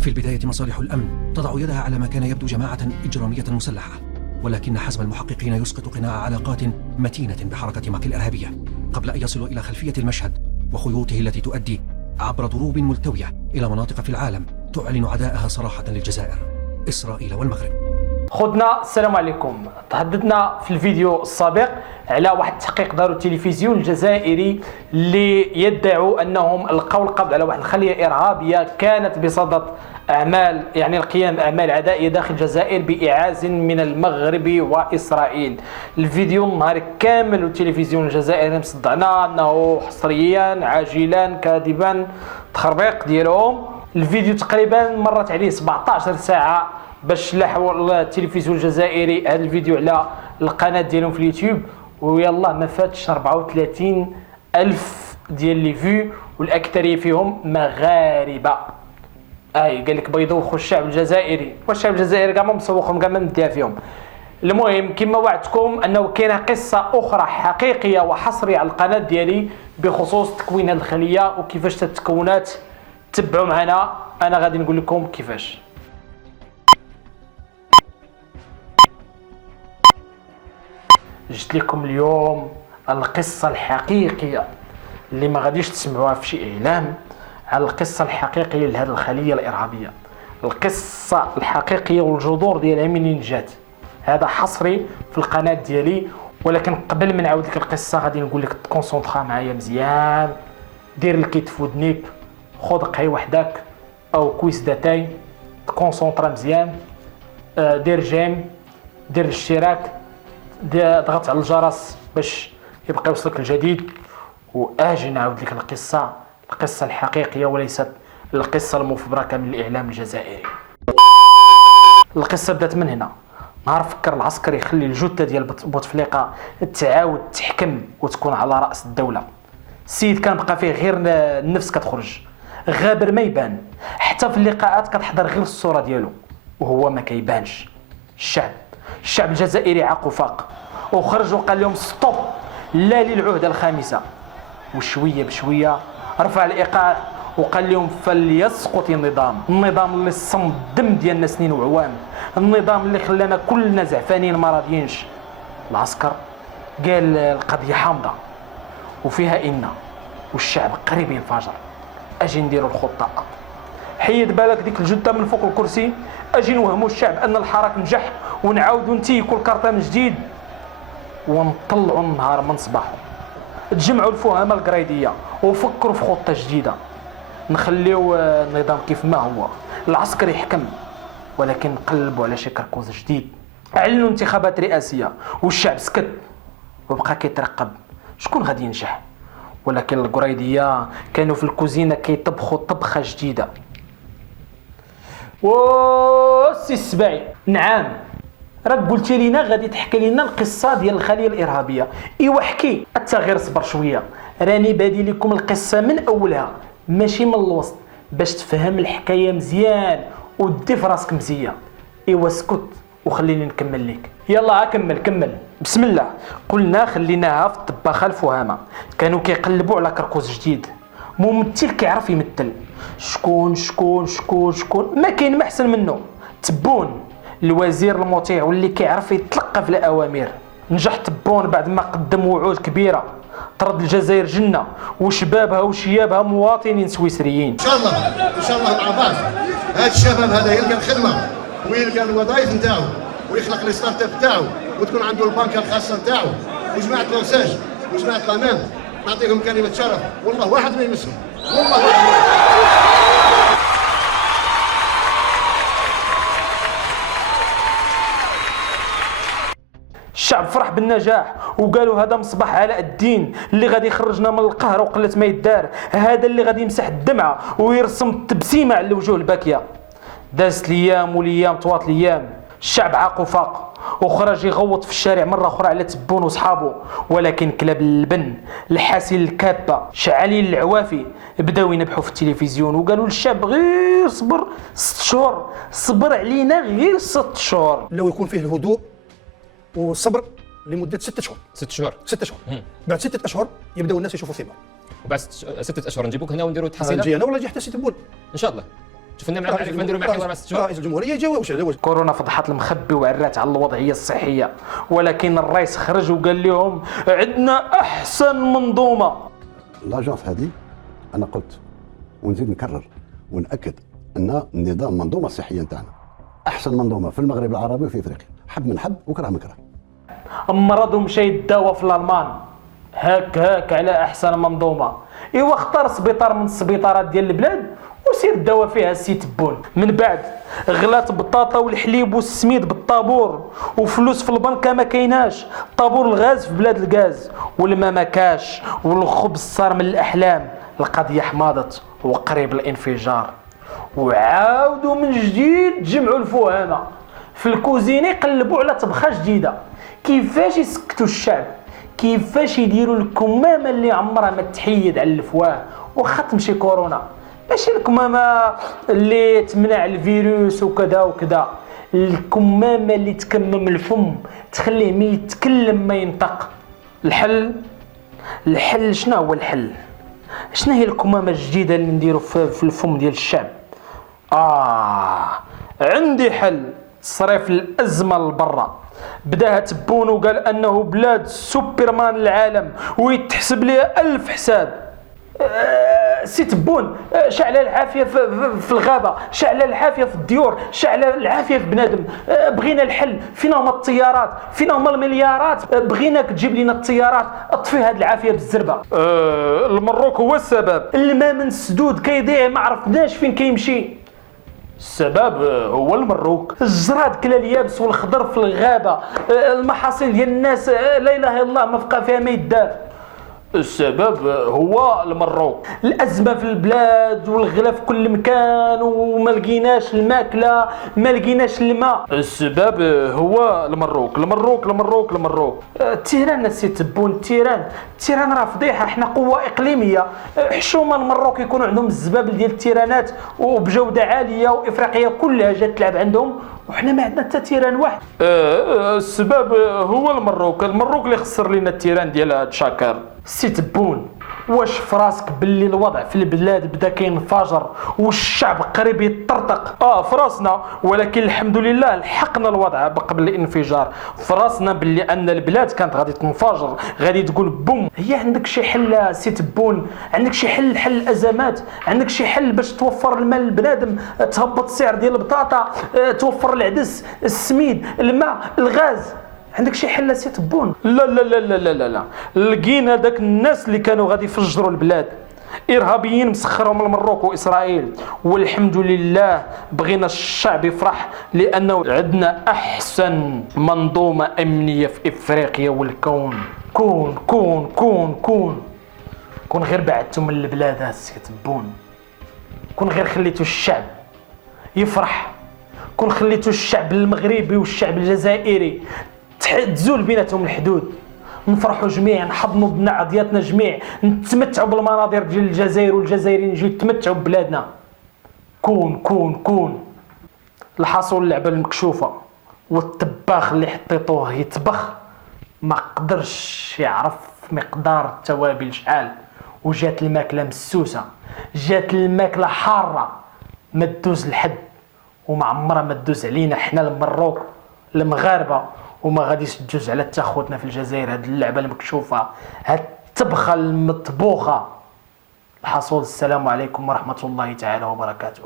في البداية مصالح الأمن تضع يدها على ما كان يبدو جماعة إجرامية مسلحة، ولكن حزم المحققين يسقط قناع علاقات متينة بحركة ماك الإرهابية قبل أن يصلوا إلى خلفية المشهد وخيوطه التي تؤدي عبر ضروب ملتوية إلى مناطق في العالم تعلن عداءها صراحة للجزائر، إسرائيل والمغرب. خدنا السلام عليكم. تحدثنا في الفيديو السابق على واحد التحقيق دارو التلفزيون الجزائري اللي يدعوا انهم لقوا القبض على واحد الخليه ارهابيه كانت بصدد اعمال القيام باعمال عدائيه داخل الجزائر باعاز من المغرب واسرائيل. الفيديو النهار كامل والتلفزيون الجزائري مصدعنا انه حصريا عاجلا كاذبا تخربيق ديالهم. الفيديو تقريبا مرت عليه 17 ساعه باش لاحوا التلفزيون الجزائري هذا الفيديو على القناه ديالهم في اليوتيوب، ويلا ما فاتش 34 ألف ديال لي فيو، والاكثريه فيهم مغاربه. قال لك بغا يدوخوا الشعب الجزائري، والشعب الجزائري كاع ما مسوقهم كاع ما مديها فيهم. المهم كما وعدتكم انه كاينه قصه اخرى حقيقيه وحصريه على القناه ديالي بخصوص تكوين هذه الخليه وكيفاش تتكونات. تبعوا معنا، انا غادي نقول لكم كيفاش. جبت لكم اليوم القصة الحقيقية اللي ما غاديش تسمعوها في شي إعلام، على القصة الحقيقية لهذه الخلية الإرهابية، القصة الحقيقية والجذور ديالها منين جات. هذا حصري في القناة ديالي، ولكن قبل ما نعاود لك القصة غادي نقول لك تكونسونطرا معايا مزيان. دير الكيت ودنيك، خذ قهوة وحدك أو كويس داتاي، تكونسونطرا مزيان، دير جيم، دير الاشتراك، ضغط على الجرس باش يبقى يوصلك الجديد، واجي نعاود لك القصه الحقيقيه وليست القصه المفبركه من الاعلام الجزائري. القصه بدات من هنا. نهار فكر العسكري يخلي الجثه ديال بوتفليقه تعاود تحكم وتكون على راس الدوله. السيد كان بقى فيه غير النفس كتخرج، غابر ما يبان، حتى في اللقاءات كتحضر غير الصوره ديالو وهو ما كيبانش. الشعب الجزائري عاق وفاق وخرج وقال لهم ستوب، لا للعهده الخامسه. وشويه بشويه رفع الايقاع وقال لهم فليسقط النظام اللي صم الدم ديالنا سنين وعوام، النظام اللي خلانا كلنا زعفانين ما راضيينش. العسكر قال القضيه حامضه وفيها إن، والشعب قريب ينفجر. اجي نديروا الخطه، حيد بالك ديك الجثه من فوق الكرسي، اجي نوهموا الشعب ان الحراك نجح ونعاودوا نتيكوا الكارطه من جديد ونطلعوا النهار من صباحه. تجمعوا الفهماء القرايديه وفكروا في خطه جديده، نخليو النظام كيف ما هو، العسكر يحكم، ولكن نقلبوا على شي كركوز جديد. اعلنوا انتخابات رئاسيه والشعب سكت وبقى كيترقب شكون غادي ينجح. ولكن القرايديه كانوا في الكوزينه كيطبخوا طبخه جديده. سي السباعي، نعم راك قلتي لينا غادي تحكي لنا القصه ديال الخليه الارهابيه. ايوا حكي، حتى غير صبر شويه، راني بادي لكم القصه من اولها ماشي من الوسط باش تفهم الحكايه مزيان ودي في راسك مزيه. ايوا اسكت وخليني نكمل لك. يلا كمل. بسم الله. قلنا خليناها في الطباخه الفهامه، كانوا كيقلبوا على كركوز جديد، ممثل كيعرف يمثل. شكون ما كاين ما احسن منه. تبون الوزير المطيع واللي كيعرف يتلقى في الاوامر. نجح تبون بعد ما قدم وعود كبيره، طرد الجزائر جنه وشبابها وشيابها مواطنين سويسريين. ان شاء الله مع بعض هذا الشباب هذا يلقى الخدمه ويلقى الوظائف نتاعو ويخلق لي ستارت اب نتاعو وتكون عنده البنكه الخاصه نتاعو وجماعه لونساج وجماعه الامام. نعطيهم كلمه شرف، والله واحد ما يمسهم، والله واحد. الشعب فرح بالنجاح وقالوا هذا مصباح علاء الدين اللي غادي يخرجنا من القهر وقله ما يدار، هذا اللي غادي يمسح الدمعه ويرسم التبسيمه على الوجوه الباكيه. دازت الايام والايام طوات الايام، الشعب عاق وفاق وخرج يغوط في الشارع مره اخرى على تبون وصحابه. ولكن كلاب اللبن، الحاسين الكابه، شعالين العوافي بداو ينبحوا في التلفزيون وقالوا للشعب غير صبر 6 شهور، صبر علينا غير 6 شهور. لو يكون فيه الهدوء والصبر لمده 6 شهور. 6 شهور. 6 شهور. بعد 6 اشهر يبداو الناس يشوفوا ثمار. وبعد 6 اشهر نجيبوك هنا ونديروا التحصيلات. نجي انا ولا نجي حتى سي تبون ان شاء الله. شفنا مع ما نديروا مع حوار 6 شهور. رئيس الجمهوريه يجاوب واش كورونا فضحت المخبي وعرات على الوضعيه الصحيه، ولكن الرئيس خرج وقال لهم عندنا احسن منظومه. لاجونس هذه انا قلت ونزيد نكرر ونأكد ان النظام المنظومه الصحيه نتاعنا احسن منظومه في المغرب العربي وفي افريقيا، حب من حب وكره من كره. مرض ومشى يداوى في الالمان هاك على احسن منظومه. ايوا اختار سبيطار من السبيطارات ديال البلاد وسير داوى فيها السي تبون. من بعد غلات بطاطا والحليب والسميد بالطابور، وفلوس في البنكه ما كايناش، طابور الغاز في بلاد الغاز، والما ما كاش، والخبز صار من الاحلام. القضيه حماضت وقريب الانفجار، وعاودوا من جديد جمعوا الفهامه في الكوزينه يقلبوا على طبخه جديده. كيفاش يسكتوا الشعب، كيفاش يديروا الكمامه اللي عمرها ما تحيد على الفواه واخا تمشي كورونا، ماشي الكمامه اللي تمنع الفيروس وكذا وكذا، الكمامه اللي تكمم الفم تخليه ما يتكلم ما ينطق. الحل شنو هو الحل؟ شنو هي الكمامه الجديده اللي نديروا في الفم ديال الشعب؟ عندي حل. تصريف الازمه لبرا. بداها تبون وقال انه بلاد سوبرمان العالم ويتحسب ليها 1000 حساب. سي تبون شعل العافيه في الغابه، شعل العافيه في الديور، شعل العافيه في بنادم. بغينا الحل. فين هما الطيارات؟ فين هما المليارات؟ بغيناك تجيب لنا الطيارات اطفي هذه العافيه بالزربه. المروك هو السبب. الماء من السدود كيضيع ما عرفناش فين كيمشي. السبب هو المروك. الجراد كلا اليابس والخضر في الغابه، المحاصيل ديال الناس لا اله الا الله ما بقى فيها ما يدار. السبب هو المروك. الازمه في البلاد والغلا في كل مكان وما لقيناش الماكله ما لقيناش الماء. السبب هو المروك. المروك. التيران السي تبون، التيران راه فضيحه. احنا قوه اقليميه، حشومه المروك يكونوا عندهم الزبابل ديال التيرانات وبجوده عاليه، وافريقيا كلها جات تلعب عندهم وحنا ما عندنا حتى تيران واحد. السبب هو المروك اللي خسر لنا التيران ديال تشاكر. سي تبون، واش في راسك باللي الوضع في البلاد بدا كينفجر والشعب قريب يطرطق؟ في راسنا، ولكن الحمد لله لحقنا الوضع قبل الانفجار. في راسنا باللي ان البلاد كانت غادي تنفجر، غادي تقول بوم. هي عندك شي حل سي تبون؟ عندك شي حل الازمات؟ عندك شي حل باش توفر المال للبنادم، تهبط السعر ديال البطاطا، توفر العدس، السميد، الماء، الغاز؟ عندك شي حل سي تبون؟ لا لا لا لا لا لا. لقينا داك الناس اللي كانوا غادي يفجروا البلاد، ارهابيين مسخرهم المروك واسرائيل، والحمد لله بغينا الشعب يفرح لانه عندنا احسن منظومه امنيه في افريقيا والكون. كون غير بعدتم من البلاد سي تبون، كون غير خليتوا الشعب يفرح، كون خليتوا الشعب المغربي والشعب الجزائري تزول بيناتهم الحدود، نفرحوا جميع، نحضنوا بنعضياتنا جميع، نتمتعوا بالمناظر ديال الجزائر والجزائريين يجيو يتمتعوا ببلادنا. كون الحصول اللعبه المكشوفه، والطباخ اللي حطيتوه يطبخ ما قدرش يعرف مقدار التوابل شحال، وجات الماكله مسوسه، جات الماكله حاره ما تدوز الحد، وما عمرها ما تدوز علينا حنا المروك المغاربه، وما غاديش تجوز على حتى خوتنا في الجزائر. هاد اللعبه المكشوفه، هاد الطبخه المطبوخه. الحصول. السلام عليكم ورحمه الله تعالى وبركاته.